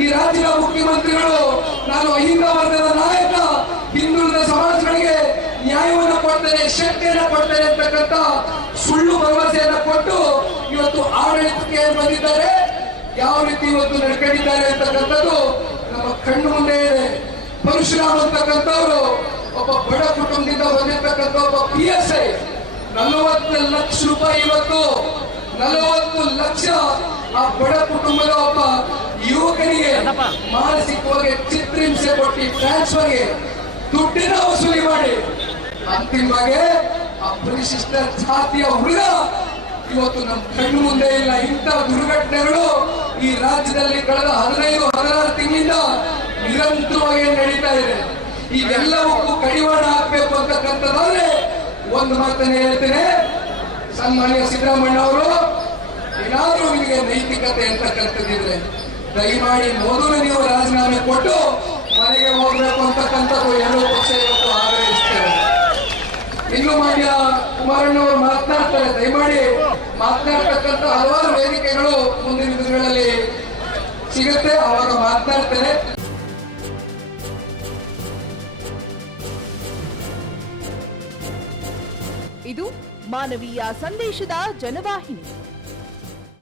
ಈ ರಾಜ್ಯದ ಮುಖ್ಯಮಂತ್ರಿಗಳು, ನಾನು ಅಹಿಂದ ವರ್ಗದ ನಾಯಕ, ಹಿಂದುಳಿದ ಸಮಾಜಗಳಿಗೆ ನ್ಯಾಯವನ್ನು ಕೊಡ್ತೇನೆ, ಶಕ್ತಿಯನ್ನು ಕೊಡ್ತೇನೆ ಅಂತಕ್ಕಂಥ ಸುಳ್ಳು ಭರವಸೆಯನ್ನು ಕೊಟ್ಟು ಇವತ್ತು ಆಡಳಿತಕ್ಕೆ ಬಂದಿದ್ದಾರೆ. ಯಾವ ರೀತಿ ಇವತ್ತು ನಡ್ಕೊಂಡಿದ್ದಾರೆ ಅಂತಕ್ಕಂಥದ್ದು ನಮ್ಮ ಕಣ್ಣು ಮುಂದೆ ಇದೆ. ಪರಶುರಾಮ್ ಅಂತಕ್ಕಂಥವರು ಒಬ್ಬ ಬಡ ಕುಟುಂಬದಿಂದ ಬಂದಿರತಕ್ಕಂಥ ಒಬ್ಬ ಪಿ ಎಸ್ ಐ ನಲವತ್ತು ಲಕ್ಷ ರೂಪಾಯಿ ಇವತ್ತು, ನಲವತ್ತು ಲಕ್ಷ ಆ ಬಡ ಕುಟುಂಬದ ಒಬ್ಬ ಯುವಕನಿಗೆ ಮಾನಸಿಕವಾಗಿ ಚಿತ್ರಹಿಂಸೆ ಕೊಟ್ಟು ಟ್ರಾನ್ಸ್ಫರ್ಗೆ ದುಡ್ಡಿನ ವಸೂಲಿ ಮಾಡಿ. ಅಂತಿಮವಾಗಿ ಆ ಪರಿಶಿಷ್ಟ ಜಾತಿಯ ಹುಡುಗ ಇವತ್ತು ನಮ್ಮ ಕಣ್ಣು ಮುಂದೆ ಇಲ್ಲ. ಇಂಥ ದುರ್ಘಟನೆಗಳು ಈ ರಾಜ್ಯದಲ್ಲಿ ಕಳೆದ ಹದಿನೈದು ಹದಿನಾರು ತಿಂಗಳಿಂದ ನಿರಂತರವಾಗಿ ನಡೀತಾ ಇದೆ. ಇವೆಲ್ಲವಕ್ಕೂ ಕಡಿವಾಣ ಹಾಕ್ಬೇಕು ಅಂತಕ್ಕಂಥದ್ದಾದ್ರೆ ಒಂದು ಮಾತನ್ನ ಹೇಳ್ತೇನೆ. ಸನ್ಮಾನ್ಯ ಸಿದ್ದರಾಮಯ್ಯ ಅವರು ಏನಾದ್ರೂ ನಿಮಗೆ ನೈತಿಕತೆ ಅಂತಕ್ಕಂಥದ್ದಿದ್ರೆ ದಯಮಾಡಿ ಮೊದಲು ನೀವು ರಾಜೀನಾಮೆ ಕೊಟ್ಟು ಮನೆಗೆ ಹೋಗ್ಬೇಕು ಅಂತಕ್ಕಂಥದ್ದು ಎರಡು ಪಕ್ಷ ಇವತ್ತು ಆಗ್ರಹಿಸ್ತೇವೆ ಇನ್ನು ಮಾನ್ಯ ಕುಮಾರಣ್ಣವರು ಮಾತನಾಡ್ತಾರೆ. ದಯಮಾಡಿ ಮಾತನಾಡ್ತಕ್ಕಂಥ ಹಲವಾರು ವೇದಿಕೆಗಳು ಮುಂದಿನ ದಿನಗಳಲ್ಲಿ ಸಿಗುತ್ತೆ. ಅವಾಗ ಮಾತನಾಡ್ತೇನೆ. ಇದು ಮಾನವೀಯ ಸಂದೇಶದ ಜನವಾಹಿನಿ.